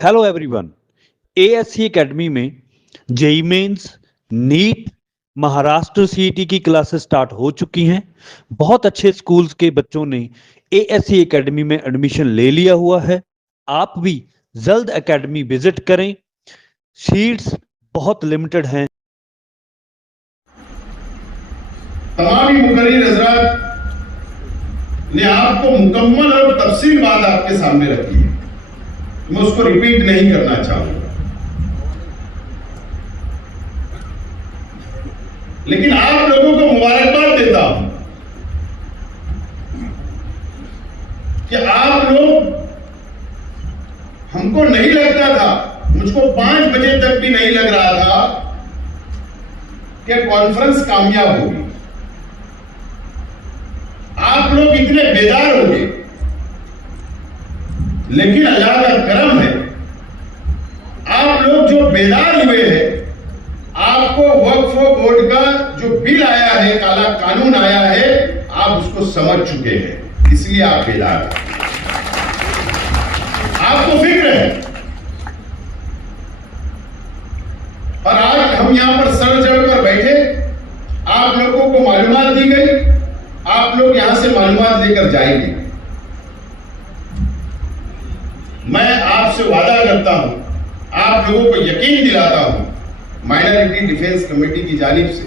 Hello everyone. ASC academy में JEE mains, NEET, Maharashtra CET की classes start हो चुकी हैं। बहुत अच्छे स्कूल्स के बच्चों ने एएससी एकेडमी में एडमिशन ले लिया हुआ है। आप भी जल्द एकेडमी विजिट करें। सीट्स बहुत लिमिटेड हैं। तमाम ही मुकर्रिर हजरात ने आपको मुकम्मल और तफसील बात आपके सामने रखी है, मैं उसको रिपीट नहीं करना चाहूंगा। लेकिन आप लोगों को मुबारकबाद देता हूं कि आप लोग, हमको नहीं लगता था, मुझको 5 बजे तक भी नहीं लग रहा था कि कॉन्फ्रेंस कामयाब होगी। आप लोग इतने बेदार हो गए, लेकिन अल्लाह का करम है, आप लोग जो बेदार हुए हैं, आपको वक्फ बोर्ड का जो बिल आया है, काला कानून आया है, आप उसको समझ चुके हैं, इसलिए आप बेदार हैं। आपको फिक्र है। और आज हम यहां पर सर चढ़कर बैठे, आप लोगों को मालूमात दी गई, आप लोग यहां से मालूमात लेकर जाएंगे। मैं आपसे वादा करता हूं, आप लोगों को यकीन दिलाता हूं, माइनॉरिटी डिफेंस कमेटी की जानिब से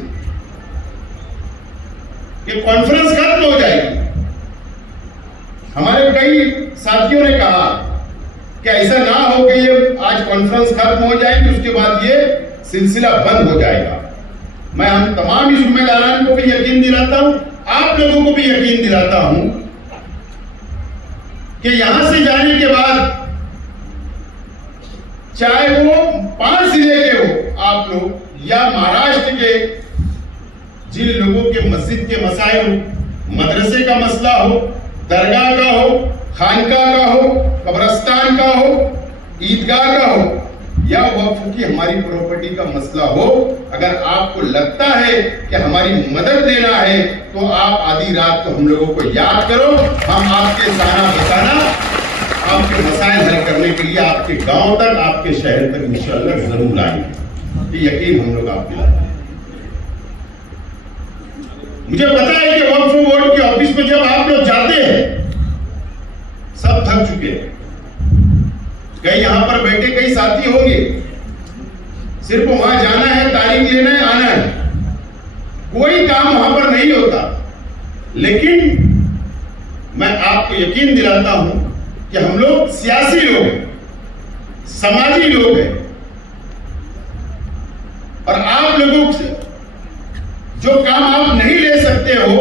कि कॉन्फ्रेंस खत्म हो जाएगी। हमारे कई साथियों ने कहा कि ऐसा ना हो कि ये आज कॉन्फ्रेंस खत्म हो जाएगी, उसके बाद ये सिलसिला बंद हो जाएगा। मैं हम तमाम जिम्मेदारों को भी यकीन दिलाता हूं, आप लोगों को भी यकीन दिलाता हूं कि यहां से जाने के बाद, चाहे वो 5 जिले के हो आप लोग, या महाराष्ट्र के जिन लोगों के मस्जिद के मसाइल हो, मदरसे का मसला हो, दरगाह का हो, खानकाह का हो, कब्रस्तान का हो, ईदगाह का हो, या वक्फ की हमारी प्रॉपर्टी का मसला हो, अगर आपको लगता है कि हमारी मदद लेना है, तो आप आधी रात को हम लोगों को याद करो। हम आपके जाना बचाना, आपके मसाइल हल करने के लिए आपके गांव तक, आपके शहर तक इंशाअल्लाह जरूर आएंगे। ये यकीन हम लोग आप दिलाते हैं। मुझे पता है कि वक्फ बोर्ड के ऑफिस में जब आप लोग जाते हैं, सब थक चुके हैं। कई यहां पर बैठे कई साथी होंगे, सिर्फ वहां जाना है, तारीख लेना है, आना है, कोई काम वहां पर नहीं होता। लेकिन मैं आपको यकीन दिलाता हूं कि हम लोग सियासी लोग हैं, समाजी लोग हैं, और आप लोगों से जो काम आप नहीं ले सकते हो,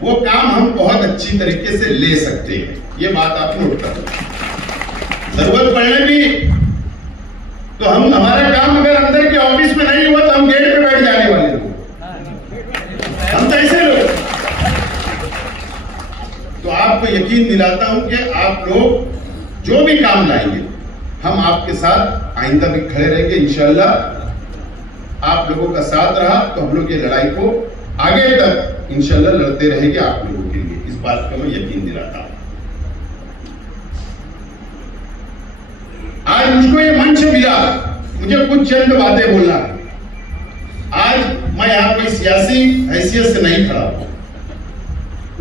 वो काम हम बहुत अच्छी तरीके से ले सकते हैं। ये बात आप नोट करो। जरूरत पड़ने भी तो हमारा काम अगर अंदर के ऑफिस में नहीं हुआ, तो हम गेट पे बैठ जाने वाले लोग, हम तो ऐसे लोग। तो आपको यकीन दिलाता हूं कि आप लोग जो भी काम लाएंगे, हम आपके साथ आइंदा भी खड़े रहेंगे इंशाअल्लाह। आप लोगों का साथ रहा तो हम लोग ये लड़ाई को आगे तक इंशाअल्लाह लड़ते रहेंगे आप लोगों के लिए, इस बात का मैं यकीन दिलाता हूं। आज मुझको ये मंच मिला, मुझे कुछ चंद बातें बोलना है। आज मैं यहां कोई सियासी हैसियत से नहीं खड़ा हूं।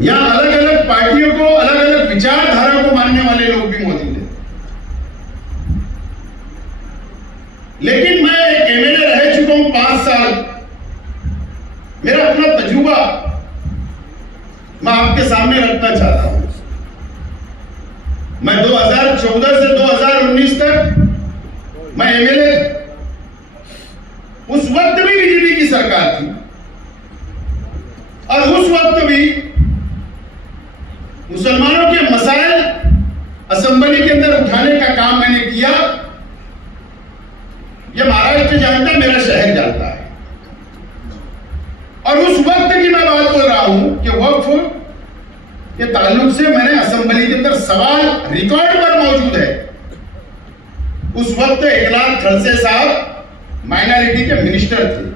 यहां अलग अलग पार्टियों को, अलग अलग विचारधारा को मानने वाले लोग भी मौजूद हैं। लेकिन मैं एक एमएलए रह चुका हूं 5 साल। मेरा अपना तजुर्बा मैं आपके सामने रखना चाहता हूं। मैं 2014 से 2019 तक मैं एमएलए, उस वक्त भी बीजेपी की सरकार थी, और उस वक्त भी मुसलमानों के मसाइल असेंबली के अंदर उठाने का काम मैंने किया। यह महाराष्ट्र जानता, मेरा शहर जानता है। और उस वक्त की मैं बात बोल रहा हूं कि वक्फ के ताल्लुक से मैंने असेंबली के अंदर सवाल रिकॉर्ड पर मौजूद है। उस वक्त एकनाथ खड़से साहब माइनॉरिटी के मिनिस्टर थे।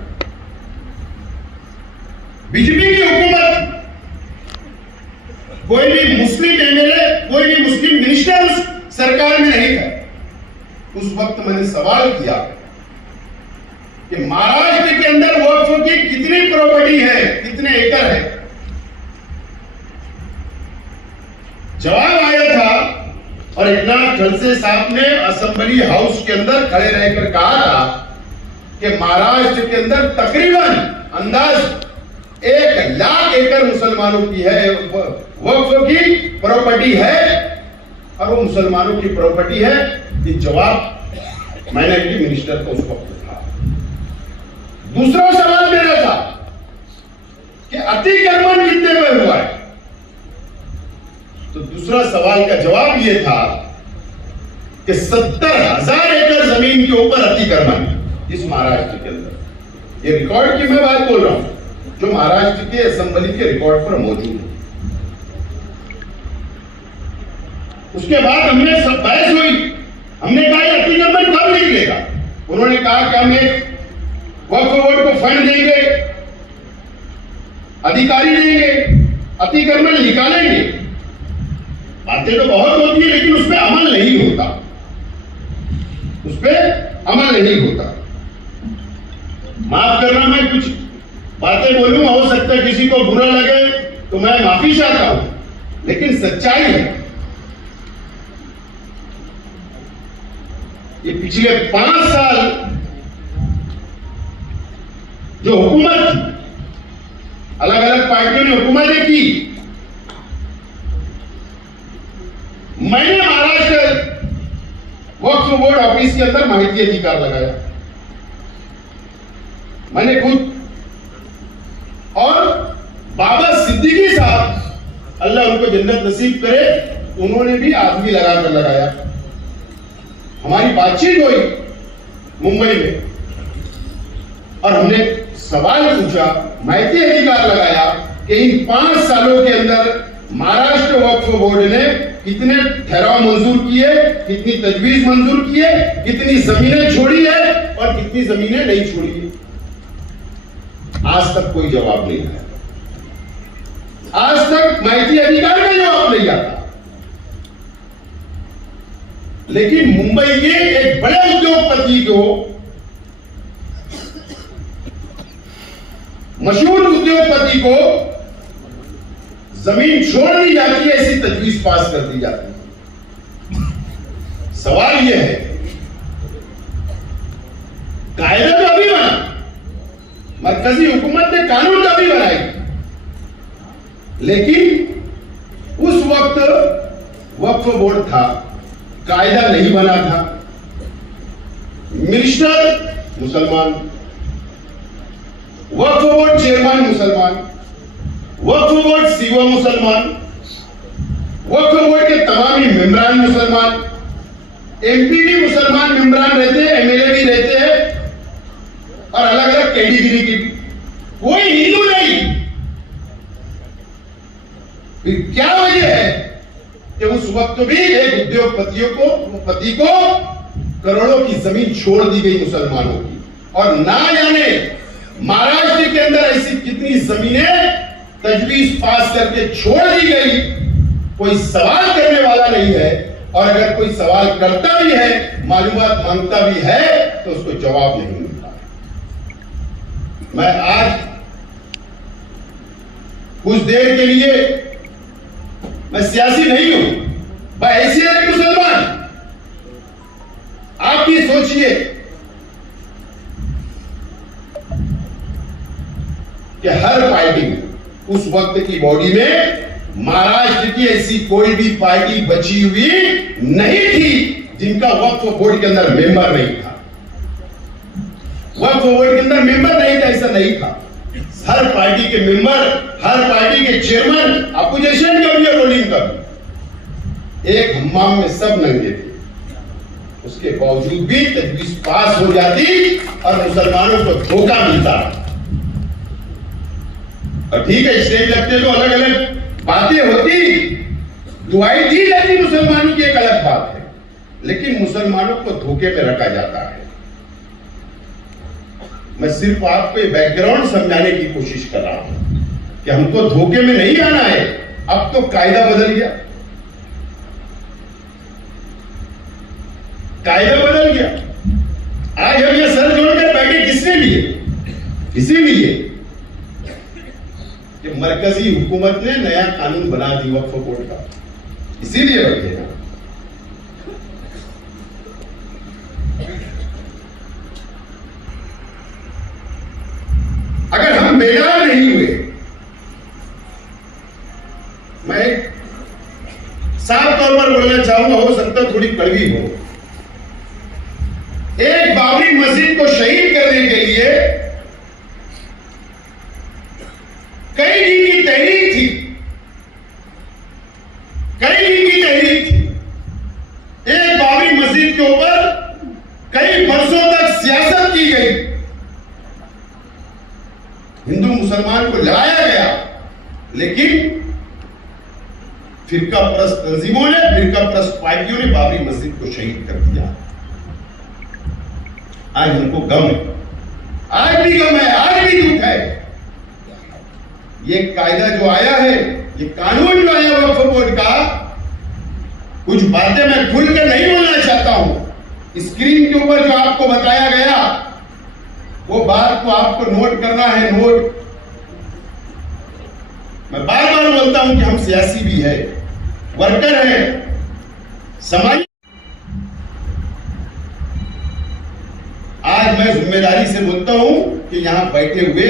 बीजेपी की हुकूमत, कोई भी मुस्लिम एमएलए, कोई भी मुस्लिम मिनिस्टर उस सरकार में नहीं था। उस वक्त मैंने सवाल किया कि महाराष्ट्र के अंदर वक्फ की कितनी प्रॉपर्टी है, कितने एकड़ है। जवाब आया था और एकनाथ खड़से साहब ने असेंबली हाउस के अंदर खड़े रहकर कहा था कि महाराष्ट्र के अंदर तकरीबन अंदाज 1 लाख एकड़ मुसलमानों की है, वक्फ की प्रॉपर्टी है और वो मुसलमानों की प्रॉपर्टी है। ये जवाब माइनॉरिटी मिनिस्टर को उस वक्त था। दूसरा सवाल मेरा था कि अतिक्रमण कितने में हुआ है, तो दूसरा सवाल का जवाब यह था कि 70,000 एकड़ जमीन के ऊपर अतिक्रमण इस महाराष्ट्र के अंदर। ये रिकॉर्ड की मैं बात बोल रहा हूं जो महाराष्ट्र के असेंबली के रिकॉर्ड पर मौजूद है। उसके बाद हमने सब बहस हुई, हमने कहा अतिक्रमण कब निकलेगा। उन्होंने कहा कि हम एक वक्फ बोर्ड को फंड देंगे, अधिकारी देंगे, अतिक्रमण निकालेंगे। बातें तो बहुत होती है लेकिन उस पर अमल नहीं होता, उस पर अमल नहीं होता। माफ करना, मैं कुछ बातें बोलूं, हो सकता है किसी को बुरा लगे तो मैं माफी चाहता हूं, लेकिन सच्चाई है। ये पिछले 5 साल जो हुकूमत, अलग अलग पार्टियों ने हुकूमतें की, मैंने महाराष्ट्र वक्फ बोर्ड ऑफिस के अंदर माहिती अधिकार लगाया, मैंने खुद। और बाबा सिद्दीकी साहब, अल्लाह उनको जन्नत नसीब करे, उन्होंने भी आदमी लगाकर लगाया। हमारी बातचीत हुई मुंबई में और हमने सवाल पूछा, माहिती अधिकार लगाया कि इन 5 सालों के अंदर महाराष्ट्र वक्फ बोर्ड ने कितने ठहराव मंजूर किए, कितनी तजवीज मंजूर किए, कितनी जमीनें छोड़ी है और कितनी जमीनें नहीं छोड़ी है। आज तक कोई जवाब नहीं आया, आज तक माहिती अधिकार का जवाब नहीं आता। लेकिन मुंबई के एक बड़े उद्योगपति को, मशहूर उद्योगपति को जमीन छोड़ दी जाती है, ऐसी तजवीज पास कर दी जाती है। सवाल यह है, कायदा तो अभी बना, मरकजी हुकूमत ने कानून तो अभी बनाई, लेकिन उस वक्त वक्फ बोर्ड था, कायदा नहीं बना था। मिनिस्टर मुसलमान, वक्फ बोर्ड चेयरमैन मुसलमान, वक्फ बोर्ड सीओ मुसलमान, वक्फ बोर्ड के तमाम ही मेंबरान मुसलमान, एमपी भी मुसलमान मेंबरान रहते हैं, एमएलए भी रहते हैं और अलग अलग कैटेगरी की भी, कोई हिंदू नहीं। फिर क्या वजह है कि उस वक्त भी एक उद्योगपति को करोड़ों की जमीन छोड़ दी गई मुसलमानों की, और ना जाने महाराष्ट्र के अंदर ऐसी कितनी जमीनें तजवीज पास करके छोड़ दी गई। कोई सवाल करने वाला नहीं है, और अगर कोई सवाल करता भी है, मालूमात मांगता भी है, तो उसको जवाब नहीं मिलता। मैं आज कुछ देर के लिए, मैं सियासी नहीं हूं, मैं हैसियत मुसलमान, आप भी सोचिए कि हर पार्टी में, उस वक्त की बॉडी में महाराष्ट्र की ऐसी कोई भी पार्टी बची हुई नहीं थी जिनका वक्फ बोर्ड के अंदर मेंबर नहीं था। वक्फ बोर्ड के अंदर मेंबर नहीं था, ऐसा नहीं था। हर पार्टी के मेंबर, हर पार्टी के चेयरमैन, अपोजिशन का भी और रूलिंग का भी, एक हम्माम में सब नंगे थे। उसके बावजूद भी तजवीज पास हो जाती और मुसलमानों को धोखा मिलता। और ठीक है, स्टेज लगते तो अलग अलग बातें होती, दुआई दी जाती मुसलमानों की, एक अलग बात है, लेकिन मुसलमानों को धोखे में रखा जाता है। मैं सिर्फ आपको ये बैकग्राउंड समझाने की कोशिश कर रहा हूं कि हमको धोखे में नहीं आना है। अब तो कायदा बदल गया, कायदा बदल गया। आज हम ये सर जोड़कर बैठे किसने लिए? इसीलिए कि मरकजी हुकूमत ने नया कानून बना दी वक्फ बोर्ड का, इसीलिए बैठे ना। अगर हम बेदार नहीं हुए, मैं साफ तौर पर बोलना चाहूंगा, हो सकता है थोड़ी कड़वी हो, एक बाबरी मस्जिद को शहीद करने के लिए कई दिन की तहरीक थी, कई दिन की तहरीक थी। एक बाबरी मस्जिद के ऊपर कई वर्षों तक सियासत की गई, हिंदू मुसलमान को लड़ाया गया, लेकिन फिरका परस्त तंजीमों ने, फिरका परस्त पार्टियों ने बाबरी मस्जिद को शहीद कर दिया। आज हमको गम है, आज भी गम है, आज भी दुख है। ये कायदा जो आया है, ये कानून जो आया वक्फ बोर्ड का, कुछ बातें मैं खुलकर नहीं बोलना चाहता हूं। स्क्रीन के ऊपर जो आपको बताया गया, वो बात को आपको नोट करना है, नोट। मैं बार बार बोलता हूं कि हम सियासी भी है, वर्कर है, समाज। आज मैं जिम्मेदारी से बोलता हूं कि यहां बैठे हुए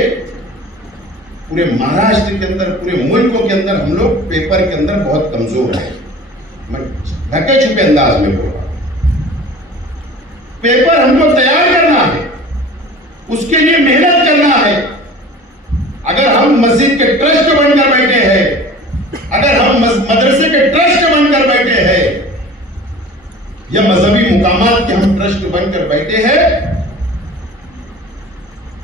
पूरे महाराष्ट्र के अंदर, पूरे मुल्कों के अंदर हम लोग पेपर के अंदर बहुत कमजोर हैं। मैं ढके छुपे अंदाज में बोल रहा हूं। पेपर हमको तैयार करना है, उसके लिए मेहनत करना है। अगर हम मस्जिद के ट्रस्ट बनकर बैठे हैं, अगर हम मदरसे के ट्रस्ट बनकर बैठे हैं, या मजहबी मुकामात के हम ट्रस्ट बनकर बैठे हैं,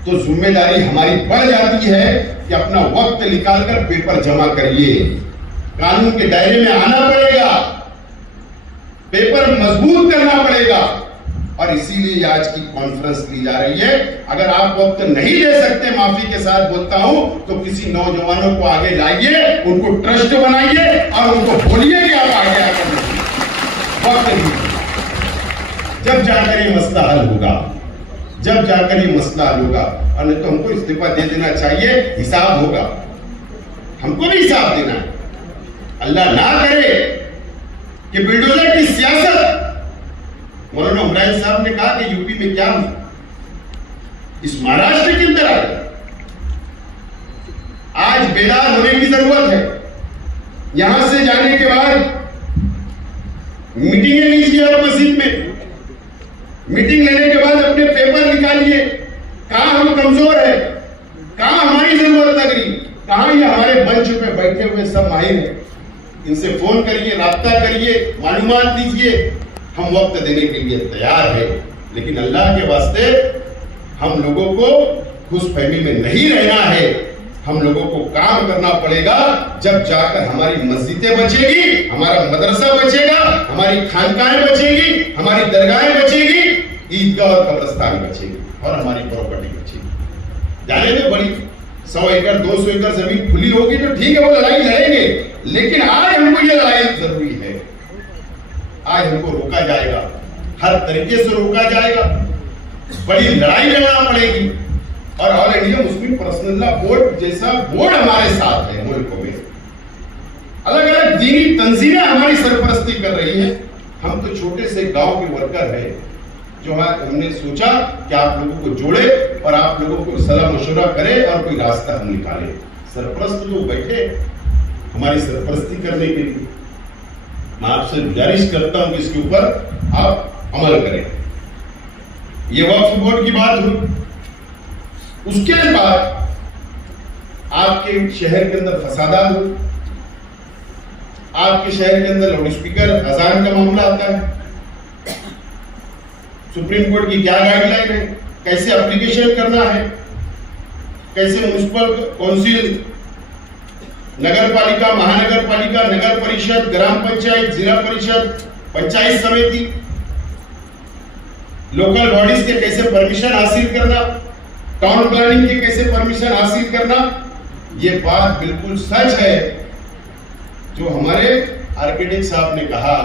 तो जिम्मेदारी हमारी बढ़ जाती है कि अपना वक्त निकालकर पेपर जमा करिए। कानून के दायरे में आना पड़ेगा, पेपर मजबूत करना पड़ेगा, और इसीलिए आज की कॉन्फ्रेंस ली जा रही है। अगर आप वक्त नहीं दे सकते, माफी के साथ बोलता हूं, तो किसी नौजवानों को आगे लाइए, उनको ट्रस्ट बनाइए और उनको बोलिए कि आप आगे आकर वक्त दीजिए। जब जाकर ये मसला हल होगा, जब जाकर ये मसला हल होगा। और नहीं तो हमको इस्तीफा दे देना चाहिए, हिसाब होगा, हमको भी हिसाब देना है। अल्लाह ना करे कि बुलडोजर की सियासत, मौलाना उमरान साहब ने कहा कि यूपी में क्या इस महाराष्ट्र के अंदर आ गया। आज बेदार होने की जरूरत है। यहां से जाने के बाद मीटिंगें लीजिए आप मस्जिद में, मीटिंग लेने के बाद अपने पेपर निकालिए, कहां हम कमजोर है, कहां हमारी जरूरत लग रही, कहां ये हमारे मंच पे बैठे हुए सब माहिर हैं, इनसे फोन करिए, राब्ता करिए, मालूमात लीजिए। हम वक्त देने के लिए तैयार है, लेकिन अल्लाह के वास्ते हम लोगों को खुशफहमी में नहीं रहना है। हम लोगों को काम करना पड़ेगा, जब जाकर हमारी मस्जिदें बचेगी, हमारा मदरसा बचेगा, हमारी खानकाहें बचेगी, हमारी दरगाहें बचेगी, ईदगाह और कब्रिस्तान बचेगी, और हमारी प्रॉपर्टी बचेगी। जाने में बड़ी 100 एकड़ 200 एकड़ जमीन खुली होगी तो ठीक है, वो लड़ाई लड़ेंगे, लेकिन आज हमको ये लड़ाई जरूरी है। आज हमको रोका जाएगा, हर तरीके से रोका जाएगा, बड़ी लड़ाई लड़ना पड़ेगी। और all India Muslim personal law board जैसा बोर्ड हमारे साथ है, मुल्क में अलग अलग दीनी तंजीमें हमारी सरपरस्ती कर रही है। हम तो छोटे से गांव के वर्कर हैं, जो हमने सोचा कि आप लोगों को जोड़े और आप लोगों को सलाह मशवरा करें और कोई रास्ता हम निकालें। सरपरस्त लोग बैठे हमारी सरपरस्ती करने के लिए, मैं आपसे गुजारिश करता हूं कि इसके ऊपर आप अमल करें। ये वक्फ बोर्ड की बात हुई। उसके बाद आपके शहर के अंदर फसादात हुए, आपके शहर के अंदर लाउड स्पीकर अजान का मामला आता है। सुप्रीम कोर्ट की क्या गाइडलाइन है, कैसे एप्लीकेशन करना है, कैसे म्युनिसिपल काउंसिल, नगर पालिका, महानगर पालिका, नगर परिषद, ग्राम पंचायत, जिला परिषद, पंचायत समिति, लोकल बॉडीज के कैसे परमिशन हासिल करना, टाउन प्लानिंग के कैसे परमिशन हासिल करना। ये बात बिल्कुल सच है जो हमारे आर्किटेक्ट साहब ने कहा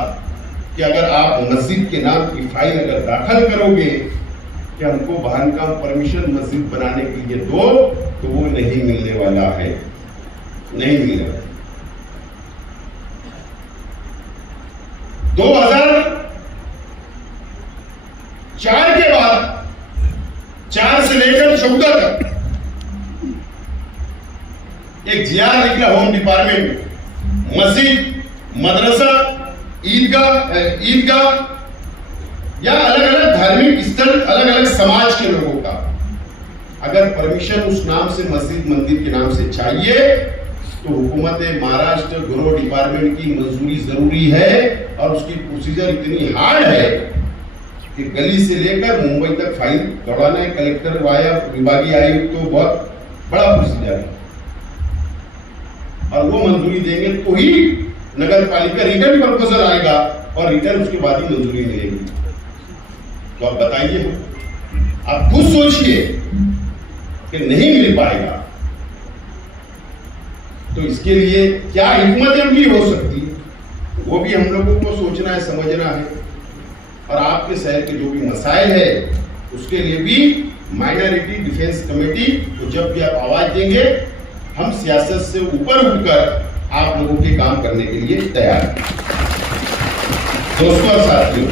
कि अगर आप मस्जिद के नाम की फाइल अगर दाखिल करोगे कि हमको वाहन का परमिशन मस्जिद बनाने के लिए दो, तो वो नहीं मिलने वाला है, नहीं मिलेगा। 2004 के बाद 4 से लेकर 14 तक एक जीआर निकला होम डिपार्टमेंट में, मस्जिद, मदरसा, ईदगाह या अलग अलग धार्मिक स्थल, अलग अलग समाज के लोगों का अगर परमिशन उस नाम से मस्जिद मंदिर के नाम से चाहिए तो हुकूमत महाराष्ट्र गृह डिपार्टमेंट की मंजूरी जरूरी है। और उसकी प्रोसीजर इतनी हार्ड है कि गली से लेकर मुंबई तक फाइल दौड़ाना है, कलेक्टर वाया विभागीय आयुक्त, तो बहुत बड़ा प्रोसीजर है। और वो मंजूरी देंगे तो ही नगर पालिका रिटर्न प्रपोजल आएगा और रिटर्न उसके बाद ही मंजूरी मिलेगी। तो आप बताइए, आप खुद सोचिए कि नहीं मिल पाएगा, तो इसके लिए क्या हिकमत अमली हो सकती है, वो भी हम लोगों को सोचना है, समझना है। और आपके शहर के जो भी मसाइल है उसके लिए भी माइनॉरिटी डिफेंस कमेटी को जब भी आप आवाज देंगे, हम सियासत से ऊपर उठकर आप लोगों के काम करने के लिए तैयार हैं। दोस्तों और साथियों,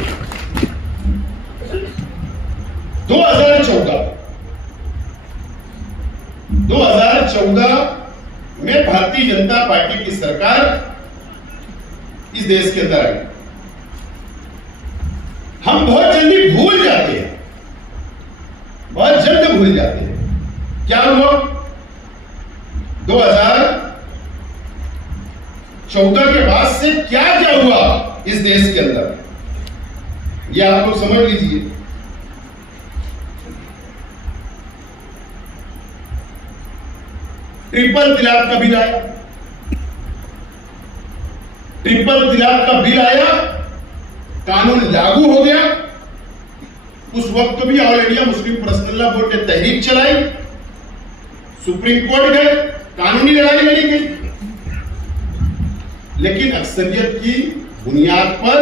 2014 में भारतीय जनता पार्टी की सरकार इस देश के अंदर आई। हम बहुत जल्दी भूल जाते हैं, बहुत जल्द भूल जाते हैं क्या हुआ 2014 के बाद से, क्या क्या हुआ इस देश के अंदर, ये आप लोग समझ लीजिए। ट्रिपल तलाक का बिल आया, ट्रिपल तलाक का बिल आया, कानून लागू हो गया। उस वक्त भी all India Muslim personal law board ने तहरीक चलाई, सुप्रीम कोर्ट गए, कानूनी लड़ाई लड़ी गई, लेकिन अक्सरियत की बुनियाद पर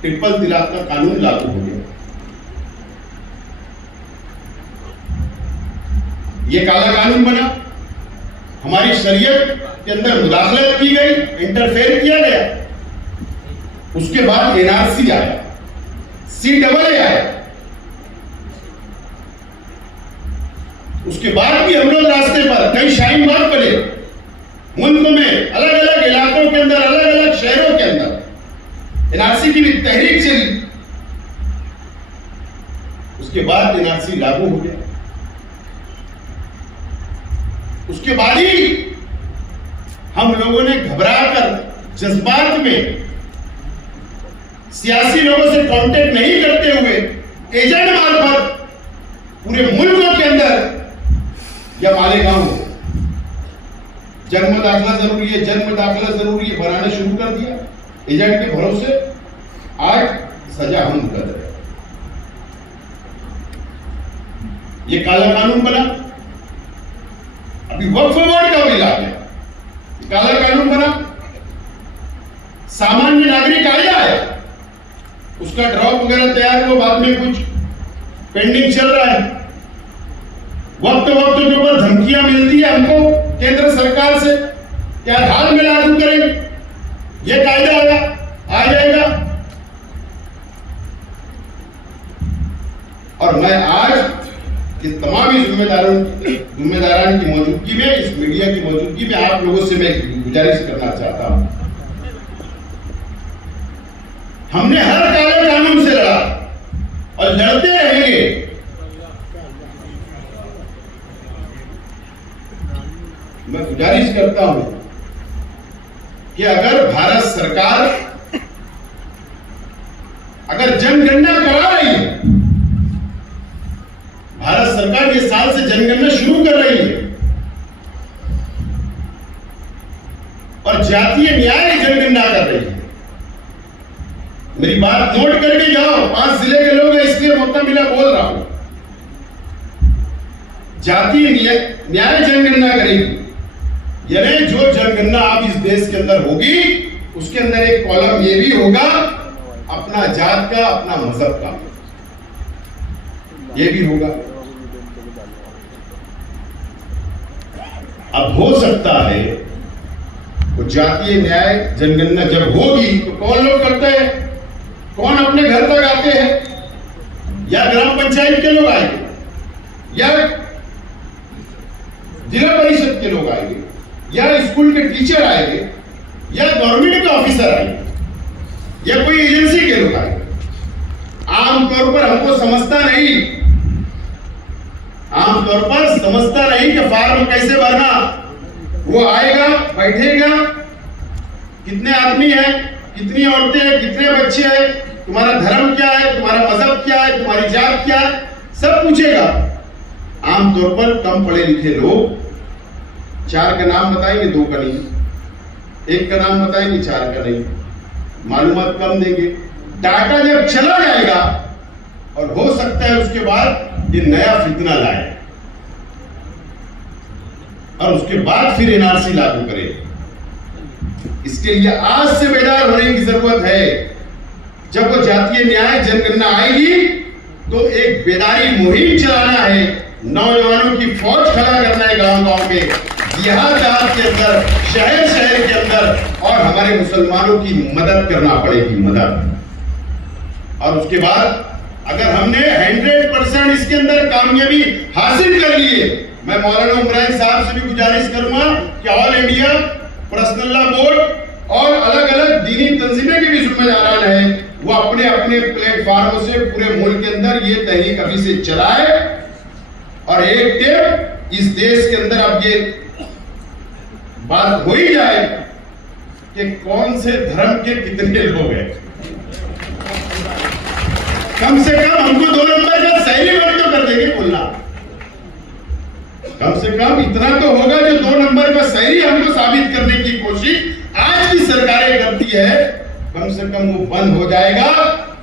ट्रिपल तलाक का कानून लागू हो गया। ये काला कानून बना, हमारी शरीयत के अंदर मुदाखलत की गई, इंटरफेयर किया गया। उसके बाद एनआरसी आया, CAA आया। उसके बाद भी हम लोग रास्ते पर कई शाहीन बाग बने, मुल्क में अलग अलग इलाकों के अंदर, अलग अलग शहरों के अंदर एनआरसी की भी तहरीक चली। उसके बाद एनआरसी लागू हो गया। उसके बाद ही हम लोगों ने घबराकर, जज्बात में, सियासी लोगों से कांटेक्ट नहीं करते हुए एजेंट मार्फत पूरे मुल्कों के अंदर या मालेगांव जन्म दाखिला जरूरी है, जन्म दाखिला जरूरी है बनाना शुरू कर दिया एजेंट के भरोसे। आज सजा हम कर रहे हैं। ये काला कानून बना। अभी वक्फ बोर्ड का बिल आ गया, काला कानून बना। सामान्य नागरिक आया, उसका ड्रॉप वगैरह तैयार हुआ, बाद में कुछ पेंडिंग चल रहा है। वक्त वक्त के ऊपर धमकियां मिलती है हमको केंद्र सरकार से, क्या हाल में लागू करेंगे, ये कायदा आ जाएगा। और मैं आज इस तमाम जिम्मेदारान की मौजूदगी में, इस मीडिया की मौजूदगी में आप लोगों से मैं गुजारिश करना चाहता हूं। हमने हर काले कानून से लड़ा और लड़ते रहेंगे। मैं गुजारिश करता हूं कि अगर भारत सरकार अगर जनगणना करा रही है, भारत सरकार इस साल से जनगणना शुरू कर रही है और जातीय न्याय जनगणना कर रही है। मेरी बात नोट करके जाओ, 5 जिले के लोग हैं, इसलिए मौका मिला बोल रहा हूं। जातीय न्याय जनगणना करेगी, यानी जो जनगणना आप इस देश के अंदर होगी उसके अंदर एक कॉलम ये भी होगा अपना जात का, अपना मजहब का, ये भी होगा। अब हो सकता है वो जातीय न्याय जनगणना जब होगी तो कौन लोग करते हैं, कौन अपने घर तक आते हैं, या ग्राम पंचायत के लोग आएंगे, या जिला परिषद के लोग आएंगे, या स्कूल के टीचर आएंगे, या गवर्नमेंट के ऑफिसर आएंगे, या कोई एजेंसी के लोग आएंगे। आमतौर पर हमको समझता नहीं कि फॉर्म कैसे भरना। वो आएगा, बैठेगा, कितने आदमी हैं, कितनी औरतें हैं, कितने बच्चे हैं, तुम्हारा धर्म क्या है, तुम्हारा मजहब क्या है, तुम्हारी जात क्या है, सब पूछेगा। आमतौर पर कम पढ़े लिखे लोग 4 का नाम बताएंगे, 2 का नहीं, 1 का नाम बताएंगे, 4 का नहीं, मालूमात कम देंगे। डाटा जब चला जाएगा और हो सकता है उसके बाद ये नया फितना लाए और उसके बाद फिर एनआरसी लागू करे। इसके लिए आज से बेदार होने की जरूरत है। जब वो जातीय न्याय जनगणना आएगी तो एक बेदारी मुहिम चलाना है, नौजवानों की फौज खड़ा करना है गांव-गांव में, देहात के अंदर, शहर के अंदर, और हमारे मुसलमानों की मदद करना पड़ेगी, मदद। और उसके बाद अगर हमने 100% इसके अंदर कामयाबी हासिल कर ली है, मैं मौलाना इमरान साहब से भी गुजारिश करूंगा कि all India personal law board और अलग अलग दीनी तंजीमें के भी जिम्मेदारान हैं, वो अपने अपने प्लेटफॉर्मों से पूरे मुल्क के अंदर ये तहरीक अभी से चलाए और एक टेप इस देश के अंदर अब ये बात हो ही जाए कि कौन से धर्म के कितने लोग हैं। कम से कम हमको 2 नंबर का सही वक्त तो कर देंगे बोलना, कम से कम इतना तो होगा जो 2 नंबर का सही हमको साबित करने की कोशिश आज की सरकारें करती है, कम से कम वो बंद हो जाएगा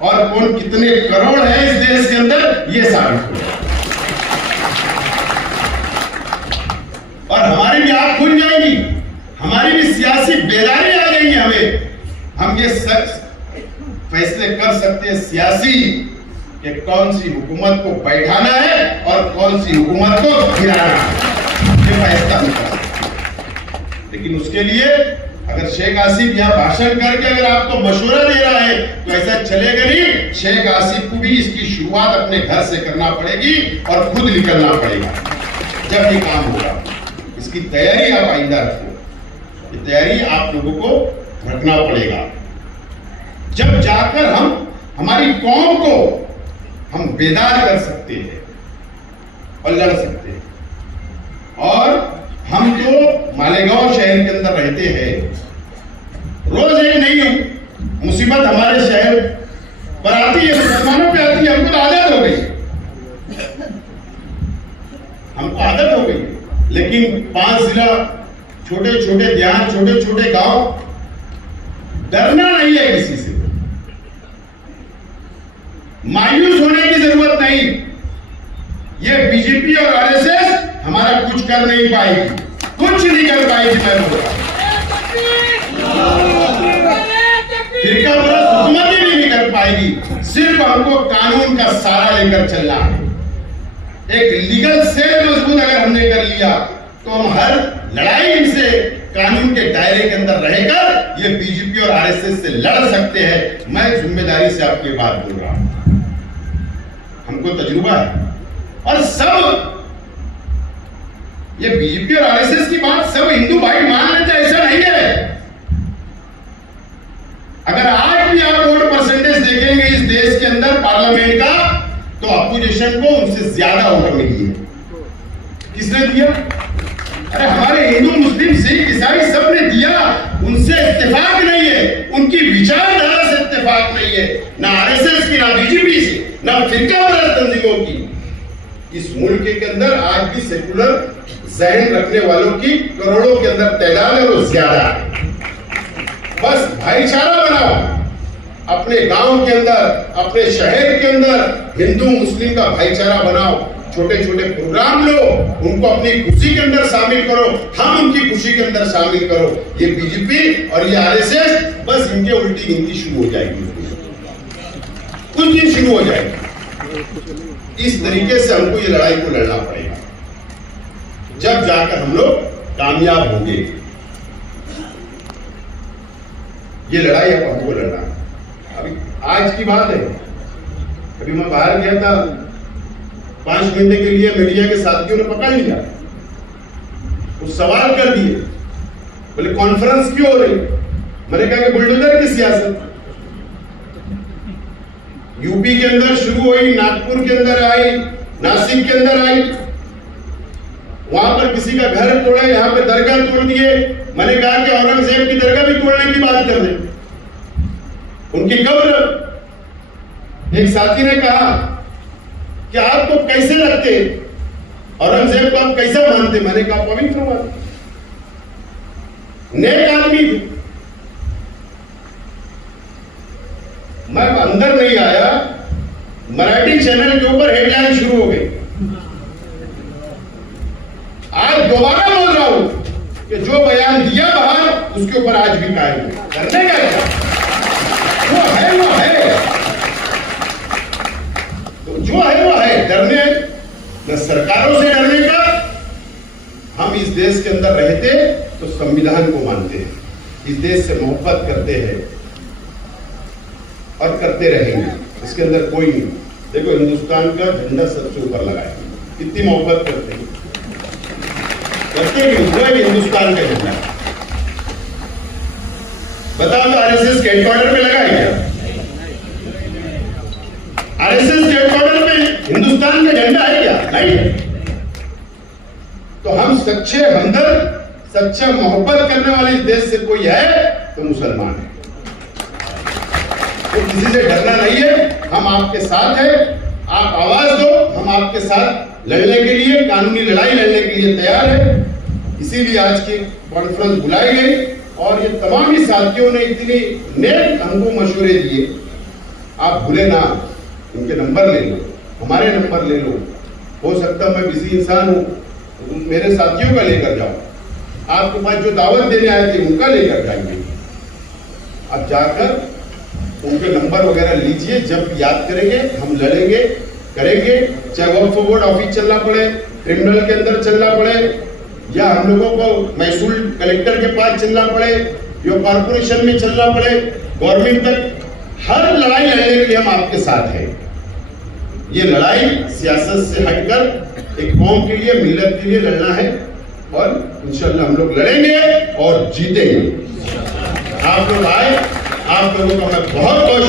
और कौन कितने करोड़ है इस देश के अंदर ये साबित हो जाएगा। और हमारी भी आंख खुल जाएगी, हमारी भी सियासी बेदारी आ जाएगी, हम ये सच फैसले कर सकते हैं सियासी कि कौन सी हुकूमत को बैठाना है और कौन सी हुकूमत को गिराना है, ये फैसला होगा। लेकिन उसके लिए अगर शेख आसिफ यहाँ भाषण करके अगर आपको मशवरा दे रहा है तो ऐसा चलेगा नहीं। शेख आसिफ को भी इसकी शुरुआत अपने घर से करना पड़ेगी और खुद निकलना पड़ेगा जब ये काम होगा। इसकी तैयारी आप आइंदा रखो, ये तैयारी आप लोगों को रखना पड़ेगा, जब जाकर हम हमारी कौम को हम बेदार कर सकते हैं और लड़ सकते हैं। और हम जो मालेगांव शहर के अंदर रहते हैं, रोज एक नई मुसीबत हमारे शहर पर आती है, मुसलमानों पे आती है, हमको तो आदत हो गई, हमको आदत हो गई। लेकिन 5 जिला, छोटे छोटे देहात, छोटे छोटे गांव, डरना नहीं है किसी से, मायूस होने की जरूरत नहीं। ये बीजेपी और आरएसएस हमारा कुछ कर नहीं पाएगी, कुछ नहीं कर पाएगी। मैं बोल रहा फिरका परस्त हुकूमत भी नहीं कर पाएगी। सिर्फ हमको कानून का सहारा लेकर चलना है। एक लीगल सेल मजबूत अगर हमने कर लिया तो हम हर लड़ाई इनसे कानून के दायरे के अंदर रहकर ये बीजेपी और आरएसएस से लड़ सकते हैं। मैं जिम्मेदारी से आपकी बात बोल रहा हूं, हमको तजुर्बा है। और सब ये बीजेपी और आरएसएस की बात सब हिंदू भाई मान लेते, ऐसा नहीं है। अगर आज भी आप वोट परसेंटेज देखेंगे इस देश के अंदर पार्लियामेंट का, तो अपोजिशन को उनसे ज्यादा वोट मिली है। किसने दिया? अरे हमारे हिंदू, मुस्लिम, सिख, ईसाई सब ने दिया, उनसे इत्तेफाक नहीं है, उनकी विचारधारा से इत्तेफाक नहीं है, ना आरएसएस की, ना बीजेपी से, ना फिरका परस्त तंजीमों की। इस मुल्क के अंदर आज भी सेकुलर जहन रखने वालों की करोड़ों के अंदर तादाद है, वो ज्यादा है। बस भाईचारा बनाओ, अपने गांव के अंदर, अपने शहर के अंदर हिंदू मुस्लिम का भाईचारा बनाओ, छोटे छोटे प्रोग्राम लो, उनको अपनी खुशी के अंदर शामिल करो, हम उनकी खुशी के अंदर शामिल करो। ये बीजेपी और ये आरएसएस बस इनके उल्टी गिनती शुरू हो जाएगी, कुछ दिन शुरू हो जाएगी। इस तरीके से हमको ये लड़ाई को लड़ना पड़ेगा, जब जाकर हम लोग कामयाब होंगे। ये लड़ाई अब हमको लड़ना है। अभी आज की बात है, अभी मैं बाहर गया था, 5 महीने के लिए मीडिया के साथियों ने पकड़ लिया, कुछ सवाल कर दिए, बोले कॉन्फ्रेंस क्यों हो रही। मैंने कहा कि बुलडोजर की सियासत यूपी के अंदर शुरू हुई, नागपुर के अंदर आई, नासिक के अंदर आई, वहां पर किसी का घर तोड़े, यहाँ पे दरगाह तोड़ दिए। मैंने कहा कि औरंगजेब की दरगाह भी तोड़ने की बात कर दे, उनकी कब्र। एक साथी ने कहा कि आपको कैसे लगते, औरंगजेब को आप कैसे मानते। मैंने कहा पवित्र मानते, नेक आदमी थे। मैं अंदर नहीं आया, मराठी चैनल के ऊपर हेडलाइन शुरू हो गई। आज दोबारा बोल रहा हूं कि जो बयान दिया बाहर, उसके ऊपर आज भी कायम है। करने का क्या, वो है तो जो है वो है। डरने न सरकारों से डरने का, हम इस देश के अंदर रहते तो संविधान को मानते हैं, इस देश से मोहब्बत करते हैं और करते रहेंगे, इसके अंदर कोई नहीं। देखो हिंदुस्तान का झंडा सबसे ऊपर लगाए, कितनी मोहब्बत करते हैं, करते भी हिंदुस्तान का झंडा। बताओ तो आरएसएस के हेडक्वार्टर में लगा है क्या? आरएसएस के हेडक्वार्टर में हिंदुस्तान का झंडा है क्या? नहीं है। तो हम सच्चे हमदर्द, सच्चा मोहब्बत करने वाले इस देश से कोई है तो मुसलमान है। तो किसी से डरना नहीं है, हम आपके साथ हैं। आप आवाज दो, हम आपके साथ लड़ने के लिए, कानूनी लड़ाई लड़ने के लिए तैयार है। इसीलिए आज की कॉन्फ्रेंस बुलाई गई और ये तमाम ही साथियों ने इतनी नेक हमको मशवरे दिए। आप भूले ना, इनके नंबर ले लो, हमारे नंबर ले लो। हो सकता मैं बिजी इंसान हूं, तो मेरे साथियों का लेकर जाओ, आपके पास जो दावत देने आए थे उनका लेकर जाइए। अब जाकर उनके नंबर वगैरह लीजिए, जब याद करेंगे हम लड़ेंगे, करेंगे। चाहे वक्फ बोर्ड ऑफिस चलना पड़े, ट्रिब्यूनल के अंदर चलना पड़े, या हम लोगों को महसूल कलेक्टर के पास चलना पड़े, या कॉर्पोरेशन में चलना पड़े, गवर्नमेंट तक, हर लड़ाई लड़ने के लिए हम आपके साथ हैं। ये लड़ाई सियासत से हटकर एक कौम के लिए, मिल्लत के लिए लड़ना है और इंशाल्लाह हम लोग लड़ेंगे और जीतेंगे। आप लोग आए, आप लोगों का मैं बहुत बहुत